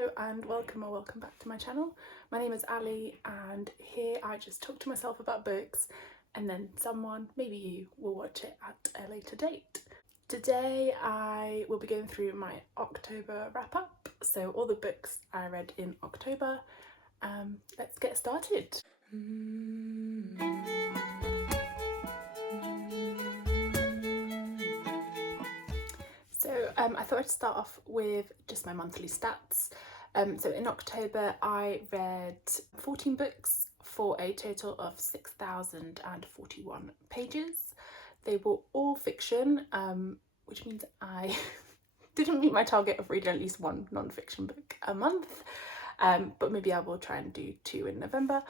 Hello and welcome back to my channel. My name is Ali and here I just talk to myself about books and then someone, maybe you, will watch it at a later date. Today I will be going through my October wrap up, so all the books I read in October. Let's get started. So I thought I'd start off with just my monthly stats. So in October I read 14 books for a total of 6,041 pages. They were all fiction, which means I didn't meet my target of reading at least one non-fiction book a month, but maybe I will try and do 2 in November.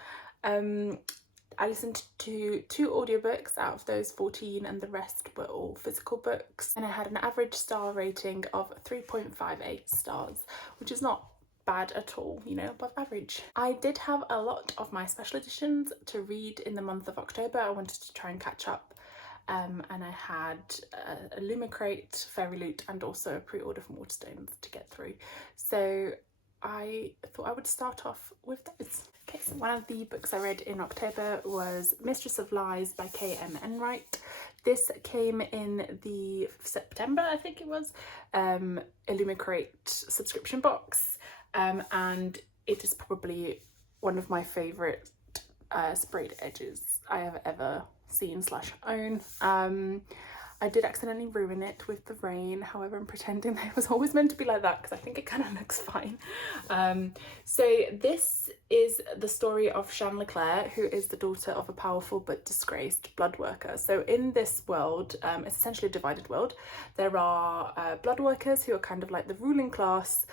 I listened to 2 audiobooks out of those 14 and the rest were all physical books, and I had an average star rating of 3.58 stars, which is not bad at all, you know, above average. I did have a lot of my special editions to read in the month of October. I wanted to try and catch up, and I had Illumicrate, Fairyloot and also a pre-order from Waterstones to get through. So I thought I would start off with those. Okay, so one of the books I read in October was Mistress of Lies by K.M. Enright. This came in the September, I think it was, Illumicrate subscription box, and it is probably one of my favourite sprayed edges I have ever seen / own. I did accidentally ruin it with the rain, however I'm pretending that it was always meant to be like that because I think it kind of looks fine. So this is the story of Jeanne Leclerc, who is the daughter of a powerful but disgraced blood worker. So in this world, it's essentially a divided world. There are blood workers who are kind of like the ruling class,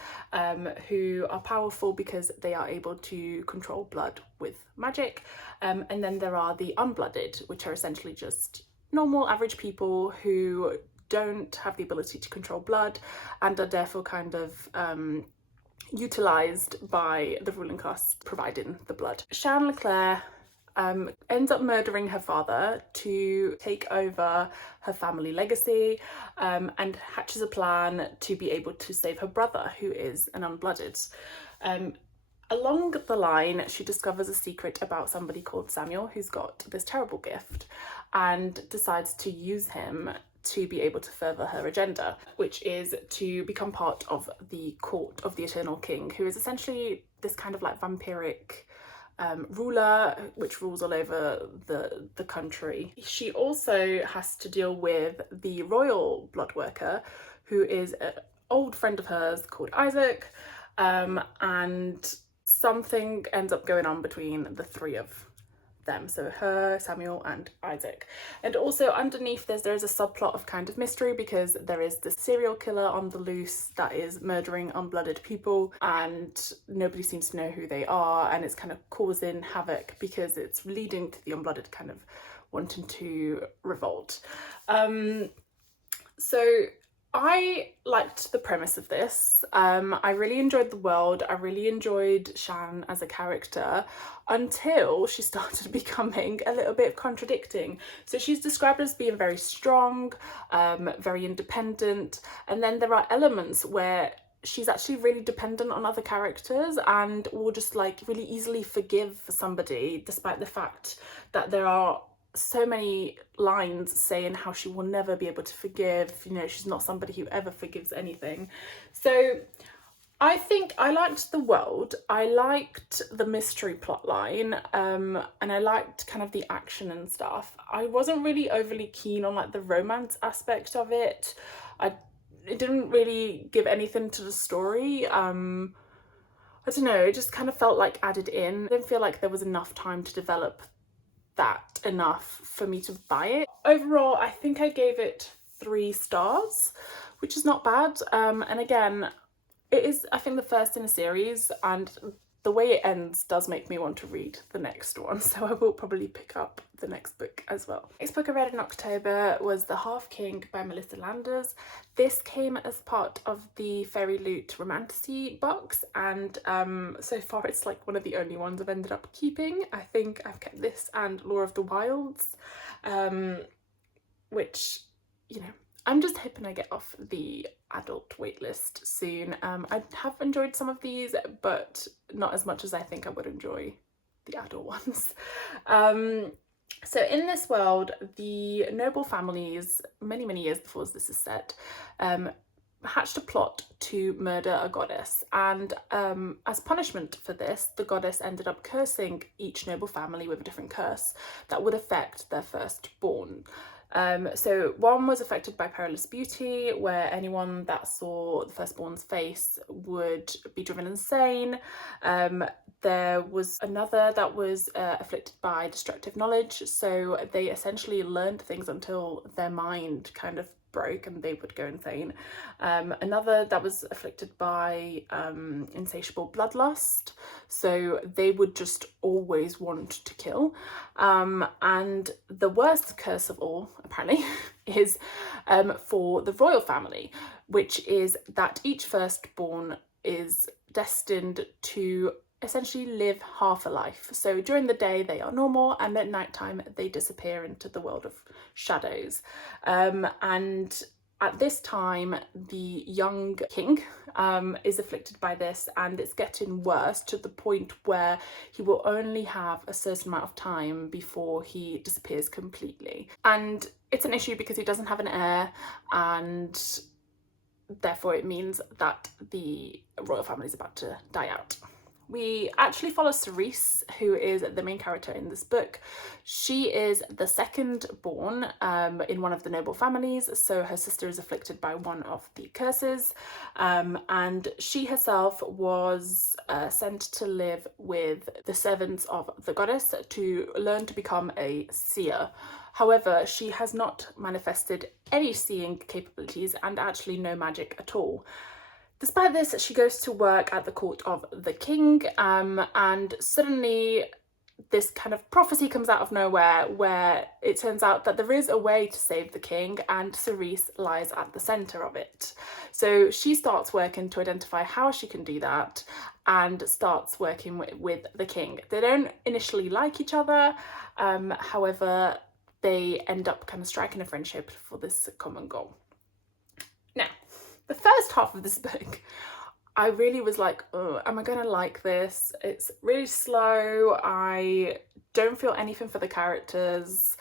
who are powerful because they are able to control blood with magic. And then there are the unblooded, which are essentially just normal average people who don't have the ability to control blood and are therefore kind of utilised by the ruling class providing the blood. Jeanne Leclerc ends up murdering her father to take over her family legacy, and hatches a plan to be able to save her brother, who is an unblooded. Along the line, she discovers a secret about somebody called Samuel, who's got this terrible gift, and decides to use him to be able to further her agenda, which is to become part of the court of the Eternal King, who is essentially this kind of like vampiric ruler which rules all over the country. She also has to deal with the royal blood worker, who is an old friend of hers called Isaac, and something ends up going on between the three of them, so her, Samuel and Isaac. And also underneath this there is a subplot of kind of mystery because there is this serial killer on the loose that is murdering unblooded people and nobody seems to know who they are, and it's kind of causing havoc because it's leading to the unblooded kind of wanting to revolt. So I liked the premise of this. I really enjoyed the world. I really enjoyed Jeanne as a character until she started becoming a little bit contradicting. So she's described as being very strong, very independent, and then there are elements where she's actually really dependent on other characters and will just like really easily forgive somebody despite the fact that there are so many lines saying how she will never be able to forgive, you know, she's not somebody who ever forgives anything. So I think I liked the world, I liked the mystery plotline, and I liked kind of the action and stuff. I wasn't really overly keen on like the romance aspect of it. It didn't really give anything to the story. I don't know, it just kind of felt like added in. I didn't feel like there was enough time to develop that enough for me to buy it. Overall, I think I gave it 3 stars, which is not bad. And again, it is, I think, the first in a series, and the way it ends does make me want to read the next one, so I will probably pick up the next book as well. Next book I read in October was The Half King by Melissa Landers. This came as part of the Fairyloot Romantasy box, and so far it's like one of the only ones I've ended up keeping. I think I've kept this and Lore of the Wilds, which, you know, I'm just hoping I get off the adult waitlist soon. I have enjoyed some of these, but not as much as I think I would enjoy the adult ones. So in this world, the noble families, many years before this is set, hatched a plot to murder a goddess, and as punishment for this, the goddess ended up cursing each noble family with a different curse that would affect their firstborn. So one was affected by perilous beauty, where anyone that saw the firstborn's face would be driven insane. There was another that was afflicted by destructive knowledge, so they essentially learned things until their mind kind of broke and they would go insane. Another that was afflicted by insatiable bloodlust, so they would just always want to kill. And the worst curse of all, apparently, is for the royal family, which is that each firstborn is destined to essentially live half a life. So during the day they are normal, and at nighttime they disappear into the world of shadows. And at this time the young king is afflicted by this, and it's getting worse to the point where he will only have a certain amount of time before he disappears completely. And it's an issue because he doesn't have an heir, and therefore it means that the royal family is about to die out. We actually follow Cerise, who is the main character in this book. She is the second born in one of the noble families, so her sister is afflicted by one of the curses, and she herself was sent to live with the servants of the goddess to learn to become a seer. However, she has not manifested any seeing capabilities and actually no magic at all. Despite this, she goes to work at the court of the king, and suddenly this kind of prophecy comes out of nowhere, where it turns out that there is a way to save the king, and Cerise lies at the centre of it. So she starts working to identify how she can do that, and starts working with the king. They don't initially like each other, however, they end up kind of striking a friendship for this common goal. Now, the first half of this book, I really was like, oh, am I gonna like this? It's really slow. I don't feel anything for the characters.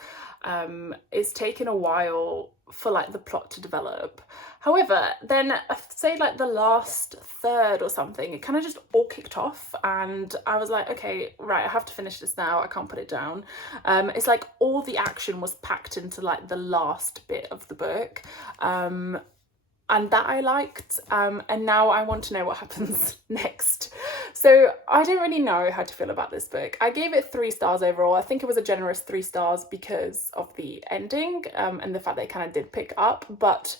It's taken a while for like the plot to develop. However, then I'd say like the last third or something, it kind of just all kicked off, and I was like, okay, right, I have to finish this now. I can't put it down. It's like all the action was packed into like the last bit of the book. And that I liked, and now I want to know what happens next. So I don't really know how to feel about this book. I gave it 3 stars overall. I think it was a generous 3 stars because of the ending, and the fact that it kind of did pick up, but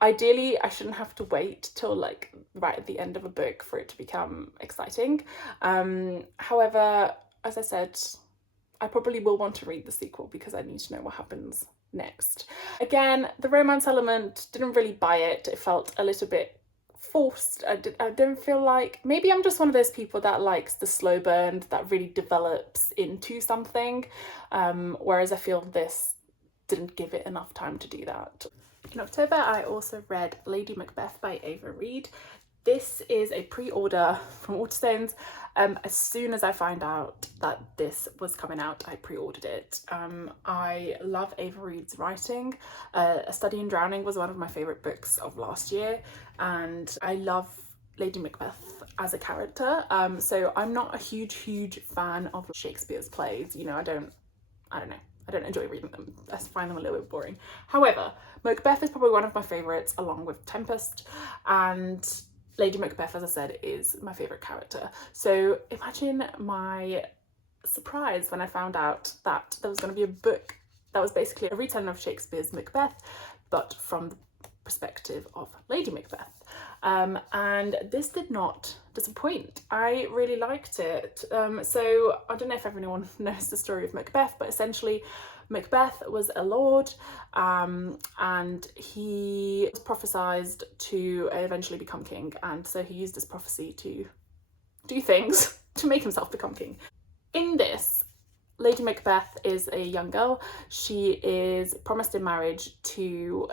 ideally I shouldn't have to wait till like right at the end of a book for it to become exciting. However, as I said, I probably will want to read the sequel because I need to know what happens next. Again, the romance element, didn't really buy it. It felt a little bit forced. I don't feel like, maybe I'm just one of those people that likes the slow burn that really develops into something, whereas I feel this didn't give it enough time to do that. In October, I also read Lady Macbeth by Ava Reid. This is a pre-order from Waterstones. As soon as I found out that this was coming out, I pre-ordered it. I love Ava Reid's writing. A Study in Drowning was one of my favourite books of last year, and I love Lady Macbeth as a character. So I'm not a huge fan of Shakespeare's plays. You know, I don't know. I don't enjoy reading them. I find them a little bit boring. However, Macbeth is probably one of my favourites, along with Tempest, and Lady Macbeth, as I said, is my favourite character. So imagine my surprise when I found out that there was going to be a book that was basically a retelling of Shakespeare's Macbeth, but from the perspective of Lady Macbeth. And this did not disappoint. I really liked it. So I don't know if everyone knows the story of Macbeth, but essentially Macbeth was a lord, and he was prophesied to eventually become king, and so he used this prophecy to do things to make himself become king. In this, Lady Macbeth is a young girl. She is promised in marriage to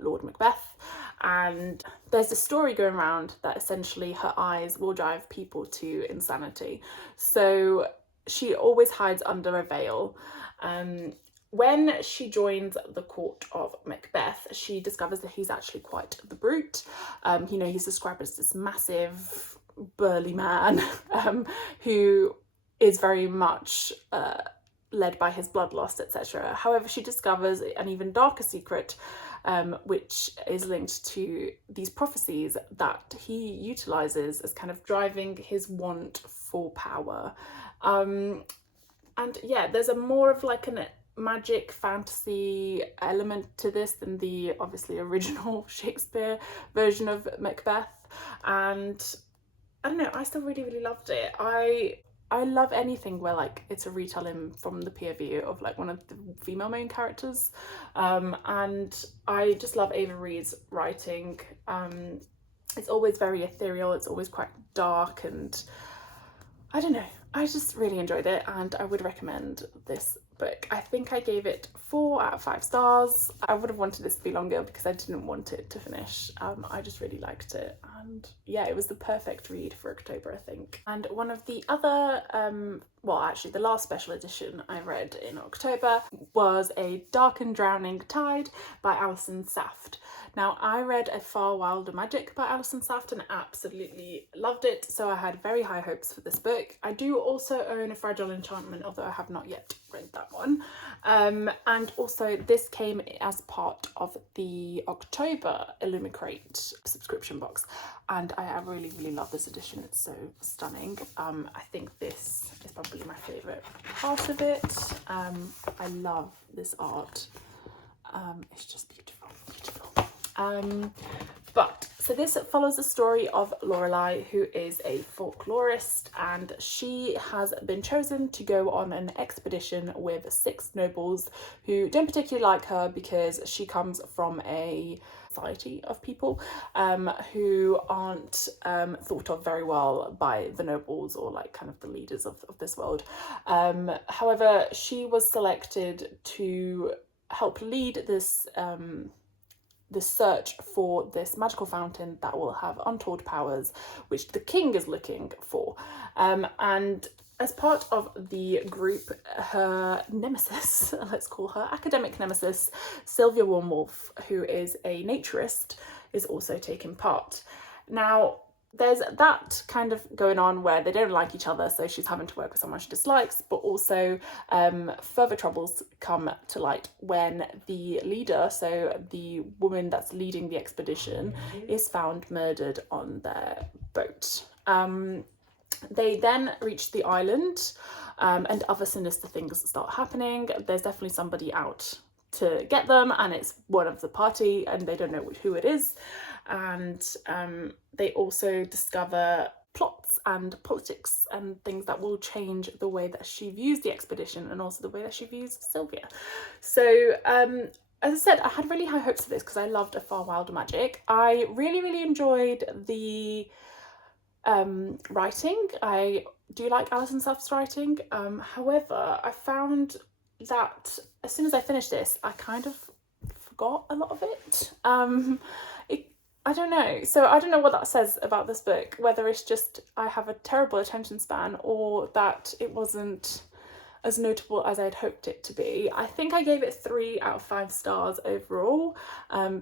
Lord Macbeth, and there's a story going around that essentially her eyes will drive people to insanity. So she always hides under a veil. When she joins the court of Macbeth, she discovers that he's actually quite the brute. He's described as this massive, burly man who is very much led by his bloodlust, etc. However, she discovers an even darker secret, which is linked to these prophecies that he utilizes as kind of driving his want for power. And yeah, there's a more of like a magic fantasy element to this than the obviously original Shakespeare version of Macbeth. And I don't know, I still really loved it. I love anything where like it's a retelling from the POV of like one of the female main characters, and I just love Ava Reed's writing. It's always very ethereal, it's always quite dark, and I don't know, I just really enjoyed it, and I would recommend this book. I think I gave it 4 out of 5 stars. I would have wanted this to be longer because I didn't want it to finish. I just really liked it, and yeah, it was the perfect read for October, I think. And one of the other, well actually the last special edition I read in October was A Dark and Drowning Tide by Alison Saft. Now, I read A Far Wilder Magic by Alison Saft and absolutely loved it, so I had very high hopes for this book. I do also own A Fragile Enchantment, although I have not yet read that one. And also this came as part of the October Illumicrate subscription box, and I really love this edition. It's so stunning. I think this is probably my favourite part of it. I love this art. It's just beautiful. So this follows the story of Lorelei, who is a folklorist, and she has been chosen to go on an expedition with 6 nobles who don't particularly like her because she comes from a society of people who aren't thought of very well by the nobles or like kind of the leaders of this world. However, she was selected to help lead this the search for this magical fountain that will have untold powers, which the king is looking for. And as part of the group, her nemesis, let's call her academic nemesis, Sylvia Warmwolf, who is a naturist, is also taking part. Now, there's that kind of going on where they don't like each other, so she's having to work with someone she dislikes, but also further troubles come to light when the leader, so the woman that's leading the expedition, is found murdered on their boat. They then reach the island, and other sinister things start happening. There's definitely somebody out to get them, and it's one of the party, and they don't know who it is. And they also discover plots and politics and things that will change the way that she views the expedition and also the way that she views Sylvia. So as I said, I had really high hopes for this because I loved A Far Wilder Magic. I really enjoyed the writing. I do like Alison Saft's writing. However, I found that as soon as I finished this, I kind of forgot a lot of it. I don't know. So I don't know what that says about this book, whether it's just I have a terrible attention span or that it wasn't as notable as I'd hoped it to be. I think I gave it 3 out of 5 stars overall,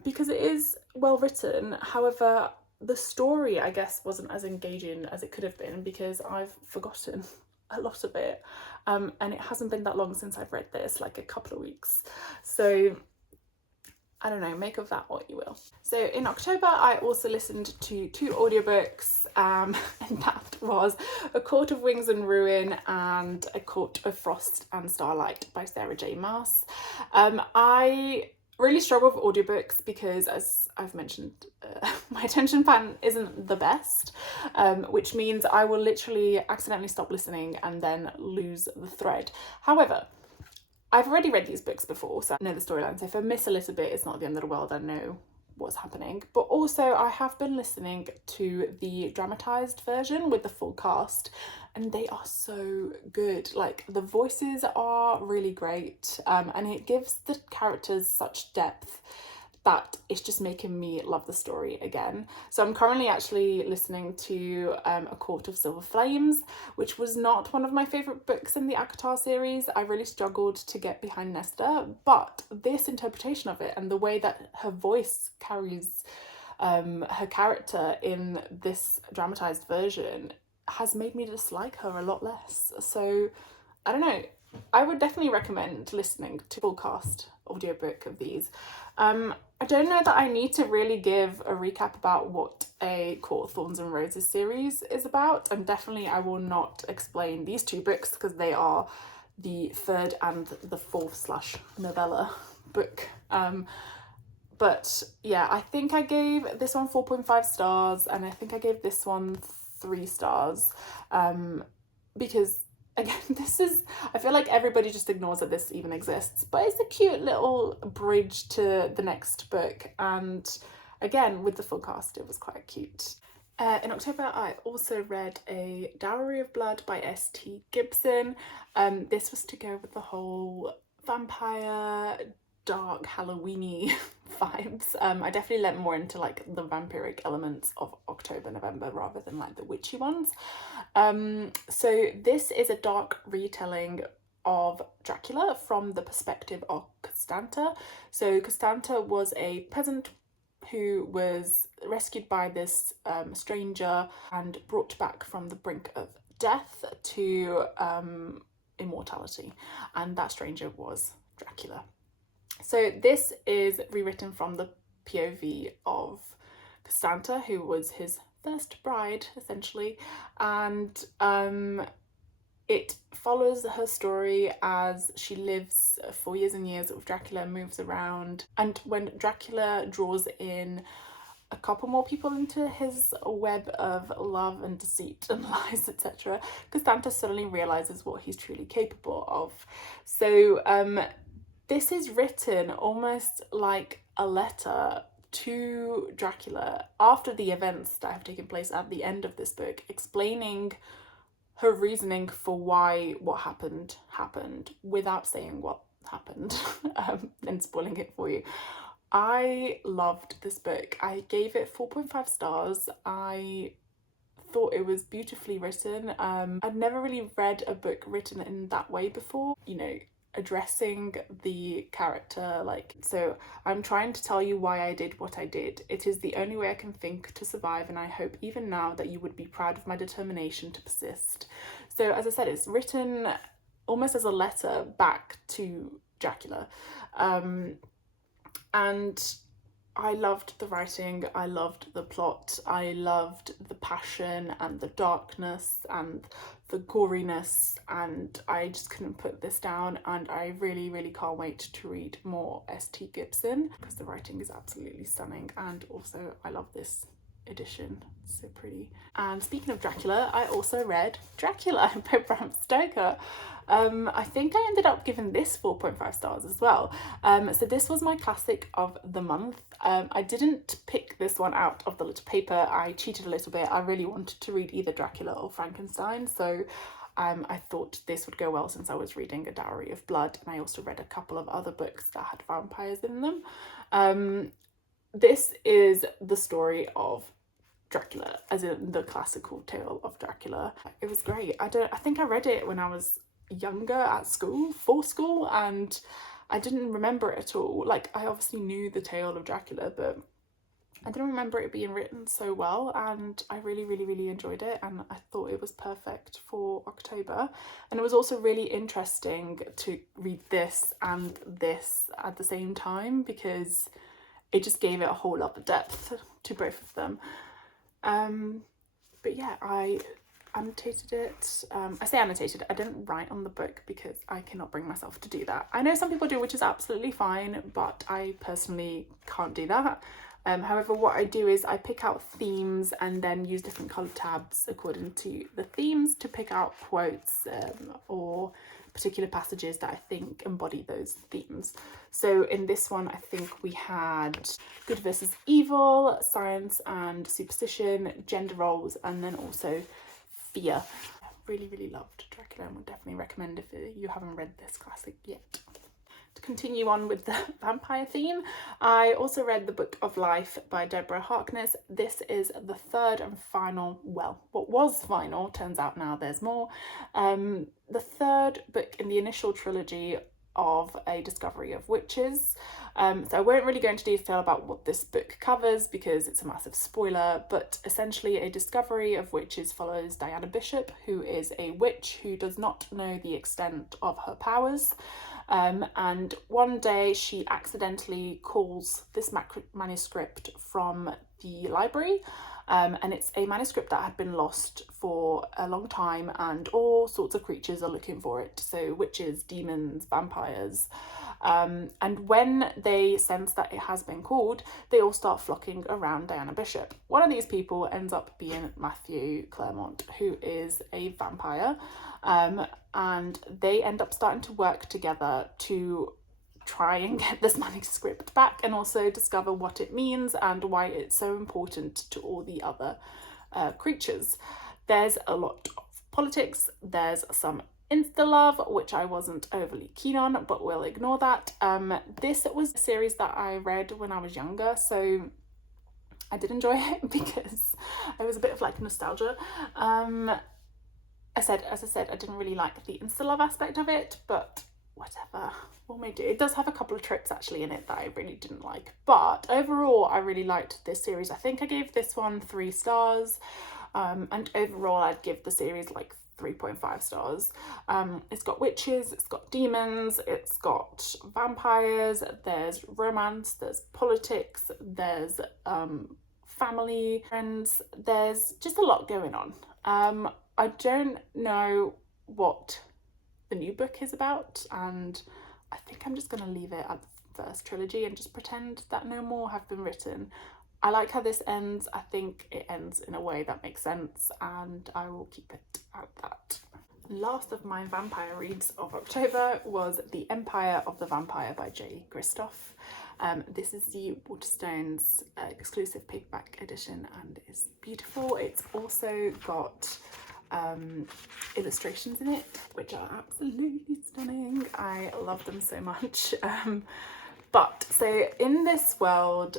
because it is well written. However, the story, I guess, wasn't as engaging as it could have been because I've forgotten a lot of it. And it hasn't been that long since I've read this, like a couple of weeks. So I don't know, make of that what you will. So in October, I also listened to 2 audiobooks, and that was A Court of Wings and Ruin and A Court of Frost and Starlight by Sarah J. Maas. I really struggle with audiobooks because, as I've mentioned, my attention span isn't the best, which means I will literally accidentally stop listening and then lose the thread. However, I've already read these books before, so I know the storyline, so if I miss a little bit, it's not the end of the world. I know what's happening. But also I have been listening to the dramatized version with the full cast, and they are so good. Like, the voices are really great, and it gives the characters such depth that it's just making me love the story again. So I'm currently actually listening to A Court of Silver Flames, which was not one of my favourite books in the ACOTAR series. I really struggled to get behind Nesta, but this interpretation of it and the way that her voice carries her character in this dramatised version has made me dislike her a lot less. So I don't know, I would definitely recommend listening to full cast audiobook of these. I don't know that I need to really give a recap about what A Court of Thorns and Roses series is about, and definitely I will not explain these two books because they are the third and the fourth / novella book. But yeah, I think I gave this one 4.5 stars, and I think I gave this one 3 stars, because again, I feel like everybody just ignores that this even exists, but it's a cute little bridge to the next book, and again, with the full cast, it was quite cute. In October, I also read A Dowry of Blood by S.T. Gibson. This was to go with the whole vampire, dark, Halloweeny vibes. I definitely leant more into like the vampiric elements of October, November rather than like the witchy ones. So this is a dark retelling of Dracula from the perspective of Constanta. So Constanta was a peasant who was rescued by this stranger and brought back from the brink of death to immortality, and that stranger was Dracula. So this is rewritten from the POV of Constanta, who was his first bride, essentially, and it follows her story as she lives for years and years with Dracula, moves around, and when Dracula draws in a couple more people into his web of love and deceit and lies, etc., Constanta suddenly realises what he's truly capable of. So this is written almost like a letter to Dracula after the events that have taken place at the end of this book, explaining her reasoning for why what happened without saying what happened and spoiling it for you. I loved this book. I gave it 4.5 stars. I thought it was beautifully written. I'd never really read a book written in that way before, you know, addressing the character. Like, so I'm trying to tell you why I did what I did. It is the only way I can think to survive, and I hope even now that you would be proud of my determination to persist. So as I said, it's written almost as a letter back to Dracula, and I loved the writing, I loved the plot, I loved the passion and the darkness and the goriness, and I just couldn't put this down, and I really, really can't wait to read more S.T. Gibson because the writing is absolutely stunning, and also I love this edition, it's so pretty. And speaking of Dracula, I also read Dracula by Bram Stoker. I think I ended up giving this 4.5 stars as well. So this was my classic of the month. I didn't pick this one out of the little paper. I cheated a little bit. I really wanted to read either Dracula or Frankenstein, so I thought this would go well since I was reading A Dowry of Blood, and I also read a couple of other books that had vampires in them. This is the story of Dracula, as in the classical tale of Dracula. It was great. I think I read it when I was younger at school, for school, and I didn't remember it at all. Like, I obviously knew the tale of Dracula, but I didn't remember it being written so well, and I really, really, really enjoyed it, and I thought it was perfect for October. And it was also really interesting to read this and this at the same time because it just gave it a whole lot of depth to both of them. But yeah, I annotated it. I say annotated, I didn't write on the book because I cannot bring myself to do that. I know some people do, which is absolutely fine, but I personally can't do that. However, what I do is I pick out themes and then use different coloured tabs according to the themes to pick out quotes or particular passages that I think embody those themes. So in this one, I think we had good versus evil, science and superstition, gender roles, and then also fear. I really loved Dracula and would definitely recommend if you haven't read this classic yet. To continue on with the vampire theme, I also read The Book of Life by Deborah Harkness. This is the third and final, well, what was final, turns out now there's more, the third book in the initial trilogy of A Discovery of Witches. So I won't really go into detail about what this book covers because it's a massive spoiler, but essentially A Discovery of Witches follows Diana Bishop, who is a witch who does not know the extent of her powers. And one day she accidentally calls this manuscript from the library, and it's a manuscript that had been lost for a long time and all sorts of creatures are looking for it. So witches, demons, vampires. And when they sense that it has been called, they all start flocking around Diana Bishop. One of these people ends up being Matthew Claremont, who is a vampire. And they end up starting to work together to try and get this manuscript back and also discover what it means and why it's so important to all the other creatures. There's a lot of politics, there's some insta-love, which I wasn't overly keen on, but we'll ignore that. This was a series that I read when I was younger, so I did enjoy it because it was a bit of like nostalgia. As I said, I didn't really like the insta-love aspect of it, but whatever, what may do. It does have a couple of tropes actually in it that I really didn't like, but overall I really liked this series. I think I gave this one 3 stars, and overall I'd give the series like 3.5 stars. It's got witches, it's got demons, it's got vampires, there's romance, there's politics, there's family, friends, there's just a lot going on. I don't know what the new book is about, and I think I'm just going to leave it at the first trilogy and just pretend that no more have been written. I like how this ends. I think it ends in a way that makes sense, and I will keep it at that. Last of my vampire reads of October was The Empire of the Vampire by Jay Kristoff. This is the Waterstones exclusive paperback edition and it's beautiful. It's also got illustrations in it, which are absolutely stunning. I love them so much. But so in this world,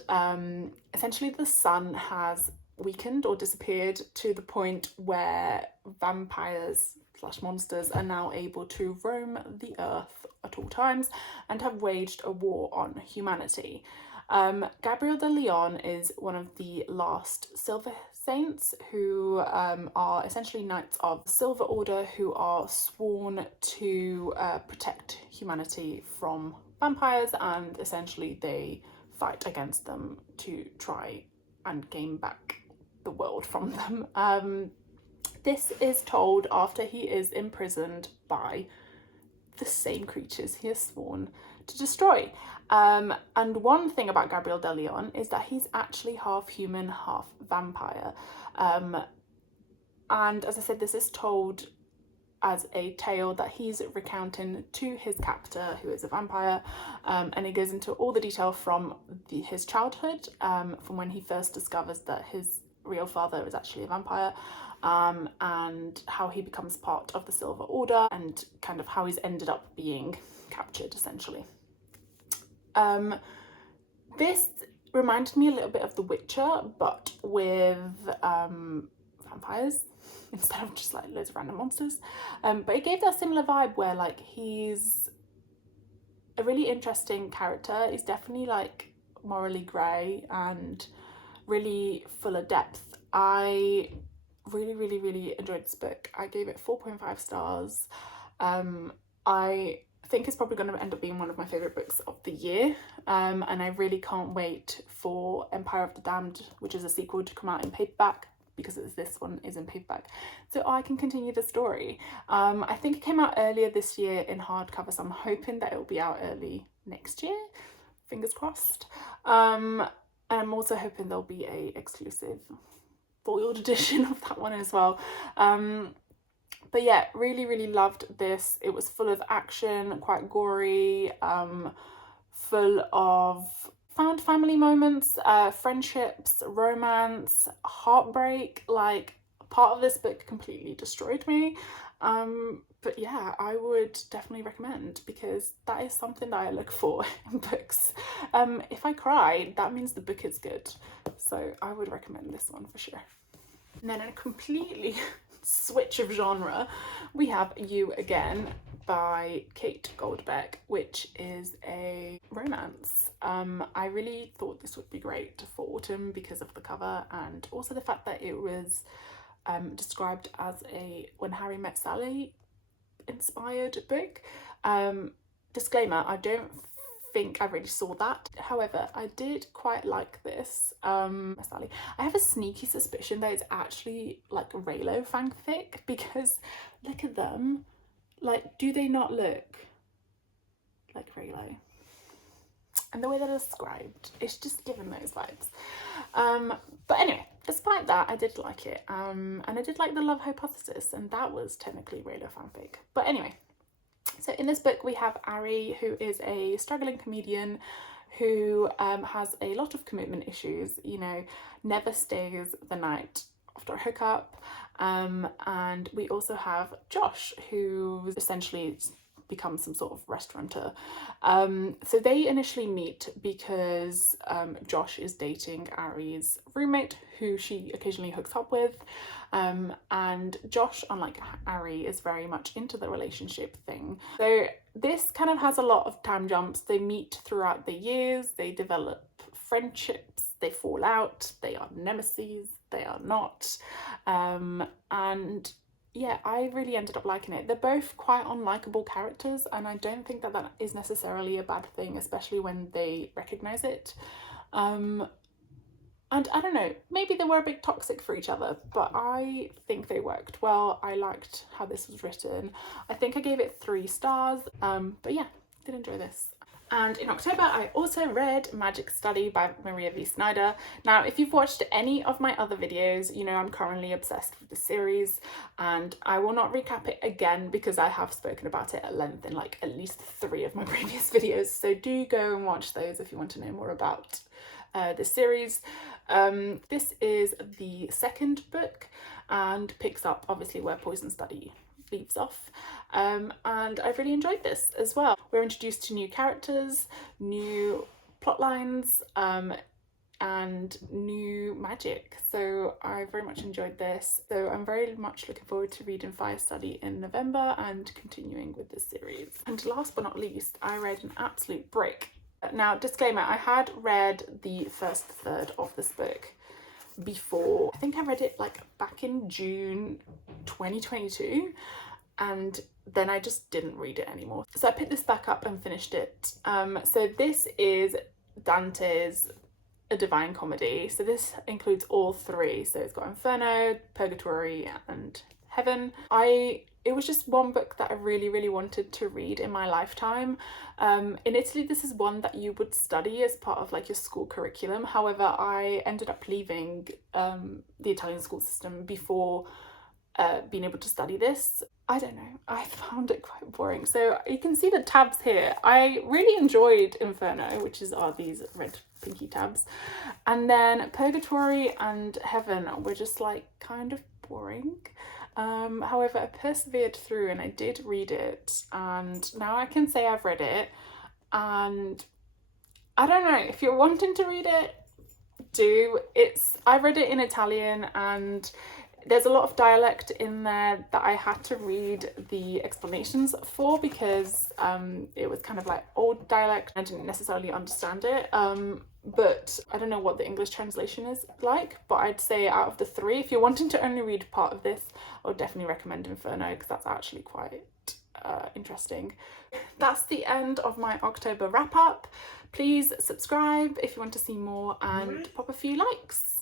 essentially the sun has weakened or disappeared to the point where vampires / monsters are now able to roam the earth at all times and have waged a war on humanity. Gabriel de Leon is one of the last Silver Saints who are essentially knights of the Silver Order who are sworn to protect humanity from vampires, and essentially they fight against them to try and gain back the world from them. This is told after he is imprisoned by the same creatures he has sworn to destroy. And one thing about Gabriel de Leon is that he's actually half human, half vampire. And as I said, this is told as a tale that he's recounting to his captor, who is a vampire, and it goes into all the detail from his childhood, from when he first discovers that his real father is actually a vampire, and how he becomes part of the Silver Order, and kind of how he's ended up being captured, essentially. This reminded me a little bit of The Witcher, but with vampires instead of just like loads of random monsters. But it gave that similar vibe where like he's a really interesting character. He's definitely like morally grey and really full of depth. I really enjoyed this book. I gave it 4.5 stars. I think it's probably going to end up being one of my favourite books of the year, and I really can't wait for Empire of the Damned, which is a sequel, to come out in paperback, because this one is in paperback, so I can continue the story. I think it came out earlier this year in hardcover, so I'm hoping that it will be out early next year, fingers crossed. And I'm also hoping there'll be a exclusive foiled edition of that one as well. But yeah, really loved this. It was full of action, quite gory, full of found family moments, friendships, romance, heartbreak. Like, part of this book completely destroyed me. But yeah, I would definitely recommend, because that is something that I look for in books. If I cry, that means the book is good. So I would recommend this one for sure. And then in a completely switch of genre, we have You Again by Kate Goldbeck, which is a romance. I really thought this would be great for autumn because of the cover, and also the fact that it was described as a When Harry Met Sally inspired book. Disclaimer, I don't think I really saw that. However, I did quite like this. Sally. I have a sneaky suspicion that it's actually like Raylo fanfic, because look at them. Like, do they not look like Raylo? And the way they're described, it's just giving those vibes. But anyway, despite that, I did like it. And I did like the love hypothesis, and that was technically Raylo fanfic. But anyway, so in this book we have Ari, who is a struggling comedian who has a lot of commitment issues, you know, never stays the night after a hookup. And we also have Josh, who essentially becomes some sort of restaurateur. So they initially meet because Josh is dating Ari's roommate, who she occasionally hooks up with. And Josh, unlike Ari, is very much into the relationship thing. So this kind of has a lot of time jumps. They meet throughout the years, they develop friendships, they fall out, they are nemesis, they are not. And yeah, I really ended up liking it. They're both quite unlikable characters, and I don't think that that is necessarily a bad thing, especially when they recognise it. And I don't know, maybe they were a bit toxic for each other, but I think they worked well. I liked how this was written. I think I gave it 3 stars, but yeah, did enjoy this. And in October, I also read Magic Study by Maria V. Snyder. Now, if you've watched any of my other videos, you know I'm currently obsessed with the series, and I will not recap it again because I have spoken about it at length in like at least 3 of my previous videos. So do go and watch those if you want to know more about the series. This is the 2nd book and picks up obviously where Poison Study leaves off, and I've really enjoyed this as well. We're introduced to new characters, new plot lines, and new magic, so I very much enjoyed this. So I'm very much looking forward to reading Fire Study in November and continuing with this series. And last but not least, I read an absolute brick. Now, disclaimer, I had read the first third of this book before. I think I read it like back in June 2022, and then I just didn't read it anymore. So I picked this back up and finished it. So this is Dante's A Divine Comedy. So this includes all 3. So it's got Inferno, Purgatory and Heaven. It was just one book that I really wanted to read in my lifetime. In Italy, this is one that you would study as part of like your school curriculum. However, I ended up leaving the Italian school system before being able to study this. I don't know, I found it quite boring. So you can see the tabs here. I really enjoyed Inferno, which are these red pinky tabs. And then Purgatory and Heaven were just like kind of boring. However, I persevered through and I did read it, and now I can say I've read it. And I don't know, if you're wanting to read it, I read it in Italian, and there's a lot of dialect in there that I had to read the explanations for, because it was kind of like old dialect. I didn't necessarily understand it. But I don't know what the English translation is like, but I'd say out of the 3, if you're wanting to only read part of this, I would definitely recommend Inferno, because that's actually quite interesting. That's the end of my October wrap up. Please subscribe if you want to see more, and pop a few likes.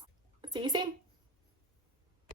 See you soon.